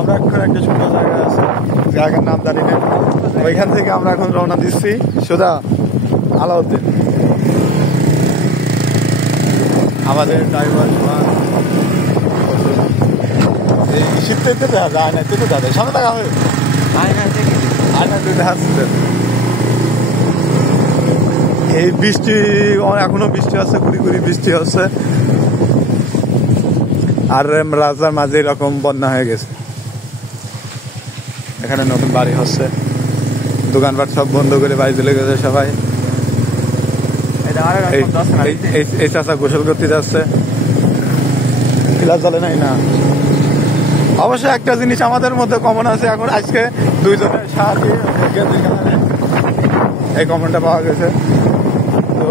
আমরা এখন একটা সুন্দর জায়গা আছে, জায়গার নাম জানি না, ওইখান থেকে আমরা এখন রওনা দিচ্ছি সোজা আলাউদ্দিন। আমাদের ড্রাইভার এই শীতে দেখা যায় না, যেতে দেখা যায় সামনে দেখা হবে এই বৃষ্টি, এখনো বৃষ্টি হচ্ছে, গুড়ি গুড়ি বৃষ্টি হচ্ছে। আর রাস্তার মাঝে এরকম বন্যা হয়ে গেছে। এখানে নতুন বাড়ি হচ্ছে, দোকানপাট সব বন্ধ করে বাড়ি চলে গেছে সবাই। এই চাষা গোসল করতে যাচ্ছে, ক্লাস চলে নাই না। অবশ্য একটা জিনিস আমাদের মধ্যে কমন আছে, এখন আজকে দুইজনের সাথে এই কমনটা পাওয়া গেছে। তো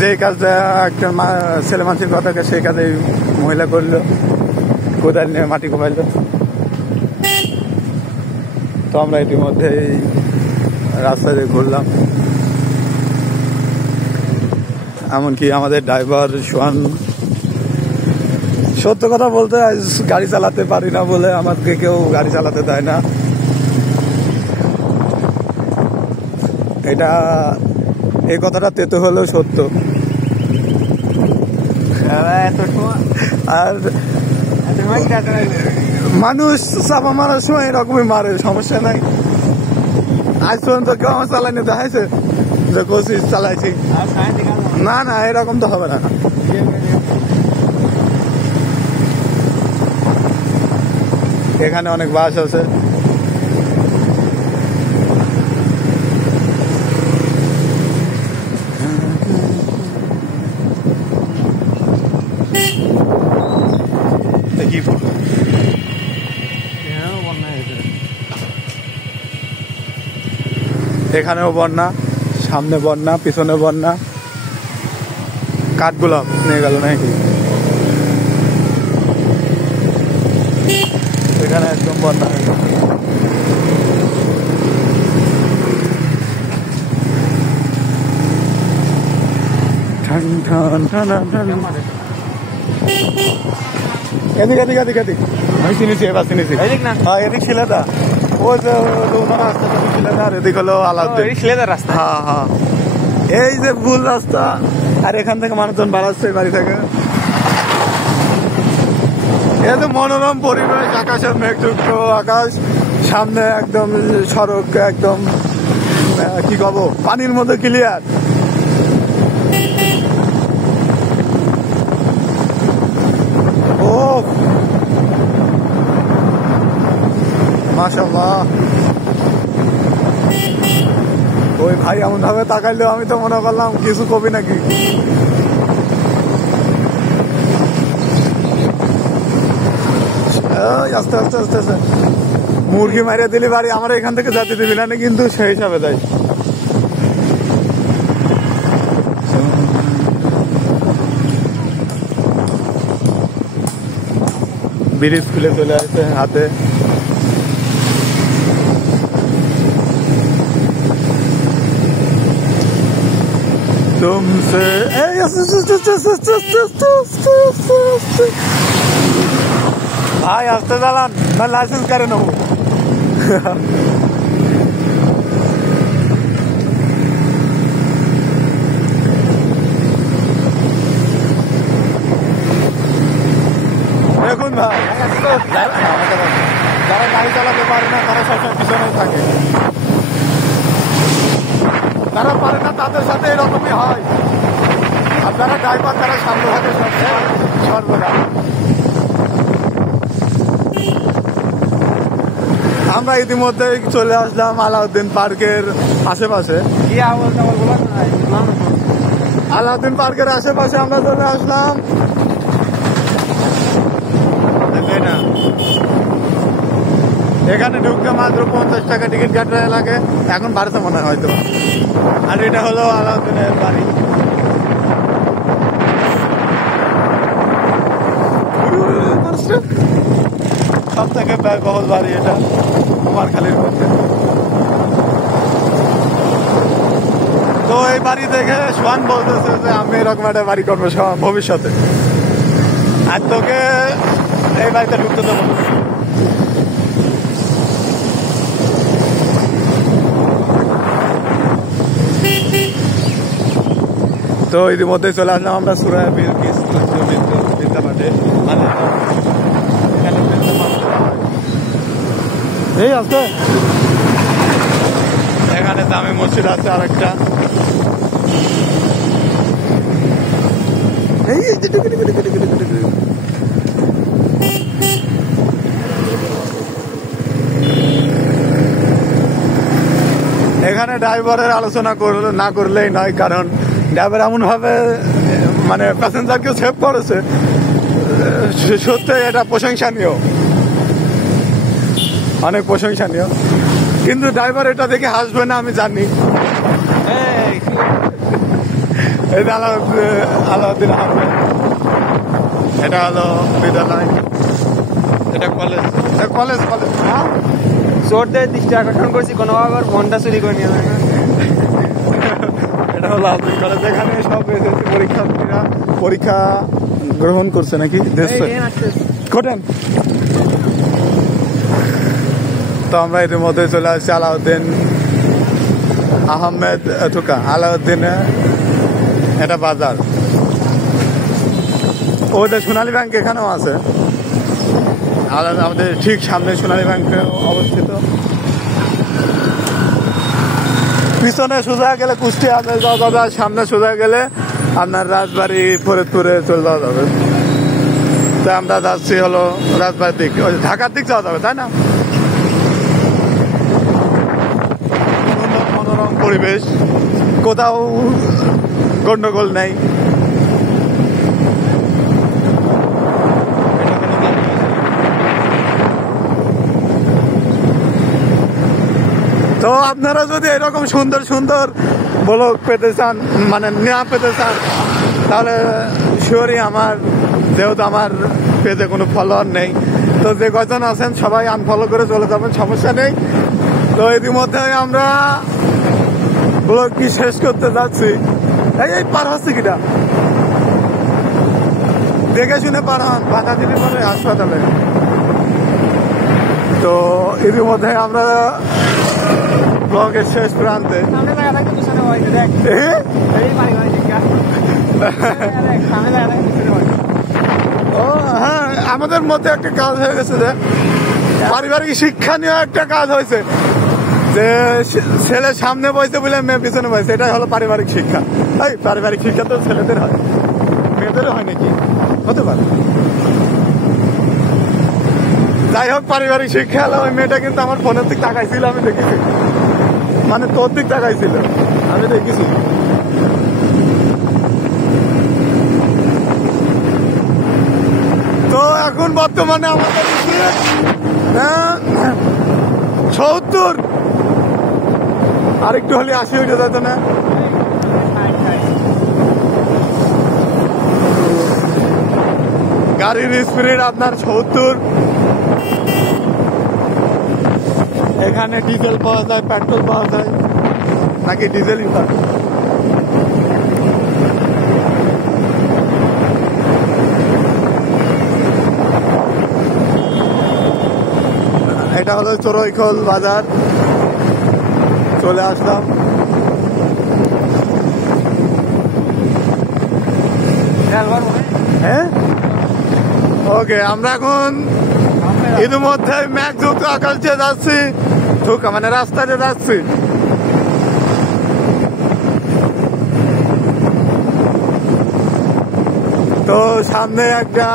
যে কাজটা একটা ছেলে মানুষের কথাকে সেই কাজে মহিলা করলো, কোদাল নিয়ে মাটি কোপাইল। তো আমরা ইতিমধ্যেই রাস্তায় ঘুরলাম, এমনকি আমাদের ড্রাইভার সোহান, সত্য কথা বলতে গাড়ি চালাতে পারি না বলে আমাকে কেউ গাড়ি চালাতে দেয় না। এই কথাটা তেতো হলেও সত্য। আর মানুষ চাপা মারার সময় এরকমই মারে, সমস্যা নাই। আজ পর্যন্ত কেউ আমার চালাইনি দেখাইছে যে কোচিস চালাইছি, না না এরকম তো হবে না। এখানে অনেক বাস আছে, এখানেও বন্যা, সামনে বন্যা, পিছনে বন্যা। কাঠগুলো নিয়ে গেল নাকি, এখানে একদম বন্যা হয়ে গেল। এদিক এদিক এদিক এদিক আমি চিনেছি, এবার চিনেছি। হ্যাঁ এদিক শিলেদা, ওই যে রাস্তাটা শিলেদা, আর এদিক হলো আলাউদ্দিন শিলেদার রাস্তা। হ্যাঁ হ্যাঁ, এই যে ভুল রাস্তা। আর এখান থেকে মানুষজন বাড়াচ্ছে বাড়ি থেকে। এই যে মনোরম পরিবেশ, আকাশের মেঘযুক্ত আকাশ, সামনে একদম সড়ক, একদম কি কব পানির মধ্যে ক্লিয়ার। ও মাশাআল্লাহ, ওই ভাই এমন ভাবে তাকাইলেও আমি তো মনে করলাম কিছু কবি নাকি। আস্তে আস্তে আস্তে আস্তে মুরগি মারিয়ে দিলি বাড়ি, আমার এখান থেকে যেতে দিবি না, কিন্তু সেই হিসাবে যাই। ব্রিজ খুলে চলে আসছে হাতে। तुमसे ভাই আসতে চালান না, লাইসেন্স করে নেবো। দেখুন ভাই, যারা গাড়ি চালাতে পারে না তারা সবসময় পিছনে থাকে, যারা পারে না তাদের সাথে এরকমই হয়। আর যারা ড্রাইভার তারা সামনে থাকে সর্বদা। আমরা ইতিমধ্যে চলে আসলাম আলাউদ্দিন পার্কের আশেপাশে। আলাউদ্দিন পার্কের আশেপাশে আমরা চলে আসলাম। এখানে ঢুকতে মাত্র 50 টাকা টিকিট কাটতে লাগে, এখন বাড়িতে মনে হয় হয়তো। আর এটা হলো আলাউদ্দিনের বাড়ি। সব থেকে ব্যয়বহুল বাড়ি এটা কুমারখালীর মধ্যে। তো এই বাড়ি দেখে সোহান বলতেছে যে আমি এরকম একটা বাড়ি করবো ভবিষ্যতে, আর তোকে এই বাড়িতে ঢুকতে দেবো। তো ইতিমধ্যে চলে আসলাম আমরা সুরায়া বিলকিস বিদ্যাপীঠে, মানে এই আছে এখানে জামে মসজিদ আছে আরেকটা। এখানে ড্রাইভারের আলোচনা না করলেই নয়, কারণ ড্রাইভার এমন ভাবে মানে প্যাসেঞ্জারকে সেভ করেছে, সত্যি এটা প্রশংসনীয়, অনেক প্রশংসনীয়। কিন্তু ড্রাইভার এটা দেখে হাসবে না আমি জানি। এটা আলাউদ্দিন আহমেদ, এটা হলো বিদ্যালয়, এটা কলেজ, কলেজ কলেজ চোরদের দৃষ্টি আকর্ষণ করছি, কোনো আবার ফোনটা চুরি করে নিয়ে যায় না। এটা হলো আব্দুল কলেজ, এখানে সব পরীক্ষার্থীরা পরীক্ষা গ্রহণ করছে নাকি কোটেন। তো আমরা এর মধ্যে চলে আসছি আলাউদ্দিন আহমেদ আলাউদ্দিন, এটা বাজার। ওদের সোনালী ব্যাংক এখানেও আছে, আমাদের ঠিক সামনে সোনালী ব্যাংক অবস্থিত। পিছনে সোজা গেলে কুষ্টিয়া যাওয়া যাবে, আর সামনে সোজা গেলে আপনার রাজবাড়ি ফরিদপুরে চলে যাওয়া যাবে। তাই আমরা যাচ্ছি হলো রাজবাড়ির দিক, ঢাকার দিক যাওয়া যাবে, তাই না? মনোরম পরিবেশ, কোথাও গন্ডগোল নেই। তো আপনারা যদি এরকম সুন্দর সুন্দর ব্লগ পেতে চান, মানে না পেতে চান, তাহলে শিওরই আমার, যেহেতু আমার পেজে কোনো ফলোয়ার নেই, তো যে কজন আছেন সবাই আনফলো করে চলে যাবেন, সমস্যা নেই। তো ইতিমধ্যে আমরা ব্লগ কি শেষ করতে যাচ্ছি। এই পার হচ্ছে কিটা, দেখে শুনে পার হন, বাধা দিতে পারে হাসপাতালে। তো ইতিমধ্যে আমরা ব্লগের শেষ প্রান্তে। ও হ্যাঁ, আমাদের মধ্যে একটা কাজ হয়ে গেছে, যে পারিবারিক শিক্ষা নিয়ে একটা কাজ হয়েছে, যে ছেলে সামনে বসে বলে মেয়ে পিছনে বসে, এটাই হলো পারিবারিক শিক্ষা। এই পারিবারিক শিক্ষা তো ছেলেদের হয়, মেয়েদেরও হয় নাকি, হতে পারে। যাই হোক, পারিবারিক শিক্ষা হলো, ওই মেয়েটা কিন্তু আমার ফোনের দিক তাকাইছিল, আমি দেখেছি, মানে তোর দিক তাকাইছিল, আমি দেখেছি। তো এখন বর্তমানে আমাদের ৭০, আরেকটু হলে ৮০ উঠে যেত না। গাড়ির স্পিড আপনার ৭০। এখানে ডিজেল পাওয়া যায়, পেট্রোল পাওয়া যায়, নাকি ডিজেলই পাওয়া যায়? এটা হলো চড়ইখোল বাজার, চলে আসলাম। হ্যাঁ, ওকে, আমরা এখন ইতিমধ্যে মেঘযুক্ত আকাশ দিয়ে যাচ্ছি, মানে রাস্তা দিয়ে যাচ্ছি। তো সামনে একটা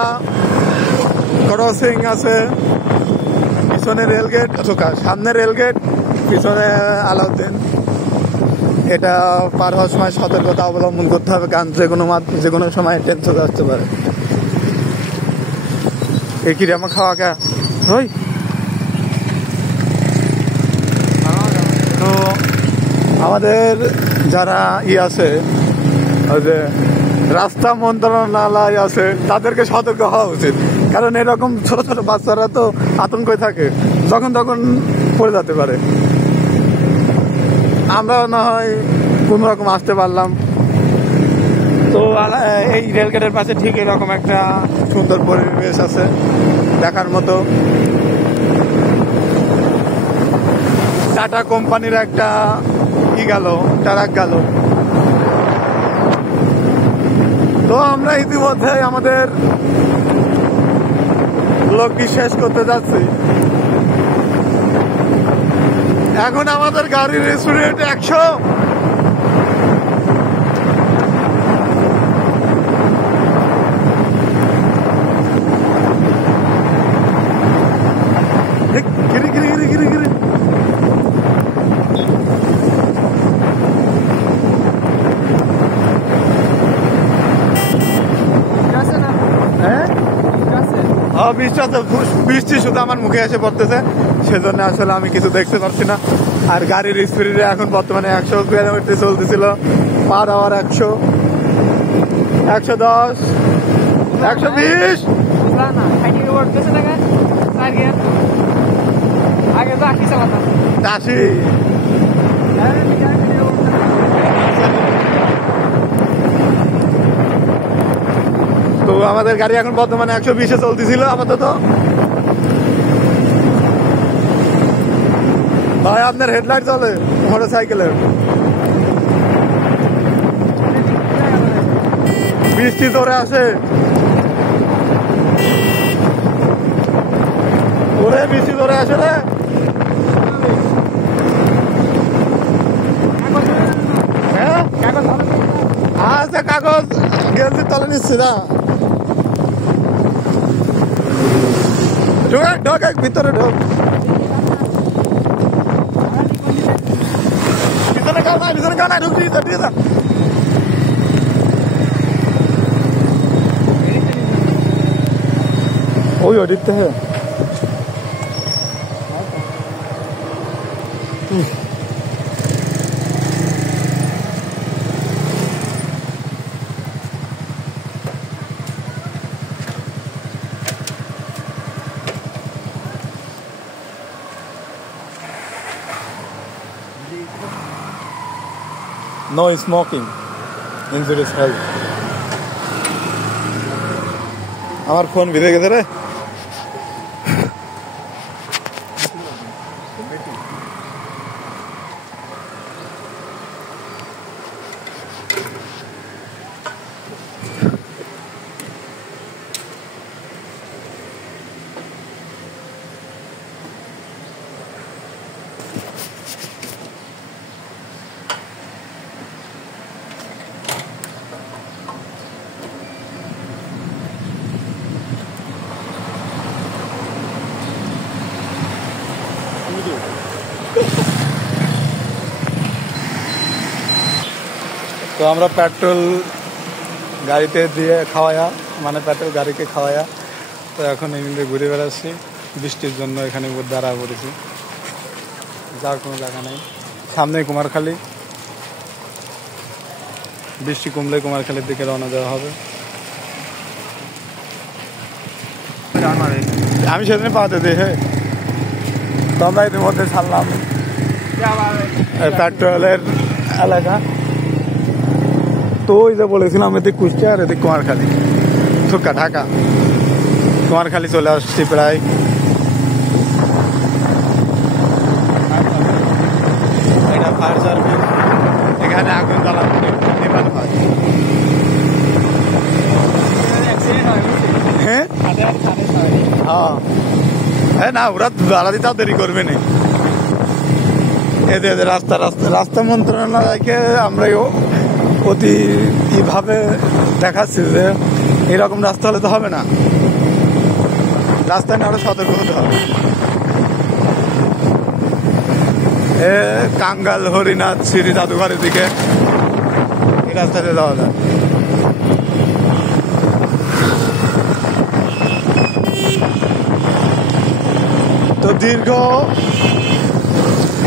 ক্রসিং আছে, পিছনে রেলগেট, সামনে রেলগেট, পিছনে আলাউদ্দিন। এটা পার হওয়ার সময় সতর্কতা অবলম্বন করতে হবে, কারণ যে কোনো সময় ট্রেন চলে আসতে পারে। এই কি আমার খাওয়া কে ওই। তো আমাদের যারা আছে, ওই যে রাস্তা মন্ত্রণালয় আছে, তাদেরকে সতর্ক হওয়া উচিত, কারণ এরকম ছোট ছোট বাচ্চারা তো আতঙ্কে থাকে, যখন তখন পড়ে যেতে পারে। আমরা না হয় কোন রকম আসতে পারলাম। তো এই রেলগেটের পাশে ঠিক এরকম একটা সুন্দর পরিবেশ আছে দেখার মতো। টাটা কোম্পানির একটা গেল, ট্রাক গেল। তো আমরা ইতিমধ্যে আমাদের ব্লগটি শেষ করতে যাচ্ছি। এখন আমাদের গাড়ির স্পিড 100। গিরি গিরি গিরি গিরি গিরি। বৃষ্টি শুধু আমার মুখে এসে পড়তেছে, সেজন্য আসলে আমি কিছু দেখতে পাচ্ছি না। আর গাড়ির স্পিডে এখন বর্তমানে 100 কিলোমিটার চলতেছিল পার আওয়ার। 100, 110, 120। আশি। তো আমাদের গাড়ি এখন বর্তমানে 120-এ চলতেছিল আপাতত। ভাই আপনার হেডলাইট চলে মোটর সাইকেলের। বৃষ্টি জোরে আসে, ওরে বৃষ্টি জোরে আসে রে। হ্যাঁ আচ্ছা, কাগজ গেঞ্জির তলে নিচ্ছি না। ঢোক ভিতরে ঢোক। পিছনে কাউ নাই ঢুক দিয়ে যা। ওই দেখতে হ্যাঁ। No smoking, injurious health. আমার ফোন ভিজে গেছে রে। তো আমরা পেট্রোল গাড়িতে দিয়ে খাওয়ায়া, মানে পেট্রোল গাড়িকে খাওয়ায়া, তো এখন এমনিতে ঘুরে বেড়াচ্ছি। বৃষ্টির জন্য এখানে দাঁড়া পড়েছি, যার কোনো জায়গা নেই। সামনে কুমারখালী, বৃষ্টি কমলে কুমারখালীর দিকে রওনা দেওয়া হবে। আমি সেদিন পাওয়াতে দিই। হ্যাঁ, তো আমরা ইতিমধ্যে ছাড়লাম পেট্রোলের এলাকা। তো ওই যে বলেছিলাম এদিক কুষ্টিয়া আর এদিক কুমারখালী, থুকা ঢাকা। কুমারখালী চলে আসছি প্রায়। এটা ফায়ার সার্ভিস, এখানে আগুন নেভানো হয়। হ্যাঁ হ্যাঁ, না ওরা দাঁড়া দিতে দেরি করবে না। এদের রাস্তা মন্ত্রণালয়কে আমরা অতি কিভাবে দেখাচ্ছি যে এরকম রাস্তা হলে তো হবে না, রাস্তায় না আরো সতর্ক হতে হবে। কাঙ্গাল হরিনাথ শ্রী জাদুঘরের দিকে এই রাস্তাতে যাওয়া যায়। তো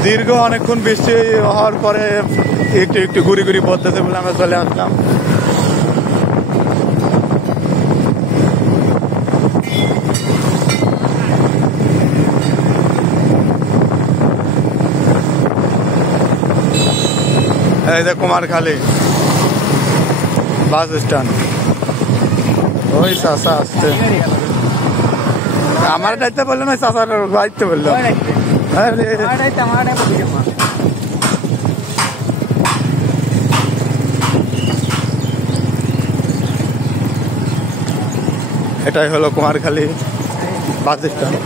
দীর্ঘ অনেকক্ষণ বৃষ্টি হওয়ার পরে একটু একটু ঘুরি ঘুরি পদ্ধতি বলে আমরা চলে আসলাম। এই যে কুমারখালী বাস স্ট্যান্ড, ওই চাষা আসছে। আমার দায়িত্ব বললো না, চাষার দায়িত্ব বললো। এটাই হলো কুমারখালী বাস স্ট্যান্ড।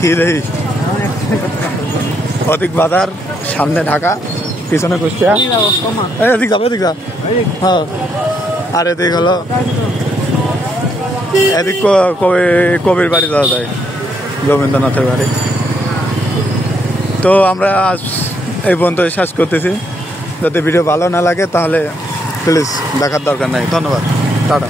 কি দেখিস অধিক বাজার, সামনে ঢাকা, পিছনে কুষ্টিয়া। এদিক যাবো, এদিক যা। হ্যাঁ, আর এদিক হলো এদিক কবির বাড়ি যাওয়া যায়, রবীন্দ্রনাথের বাড়ি। তো আমরা আজ এই পর্যন্ত শেষ করতেছি। যদি ভিডিও ভালো না লাগে তাহলে প্লিজ দেখার দরকার নাই। ধন্যবাদ, টাটা।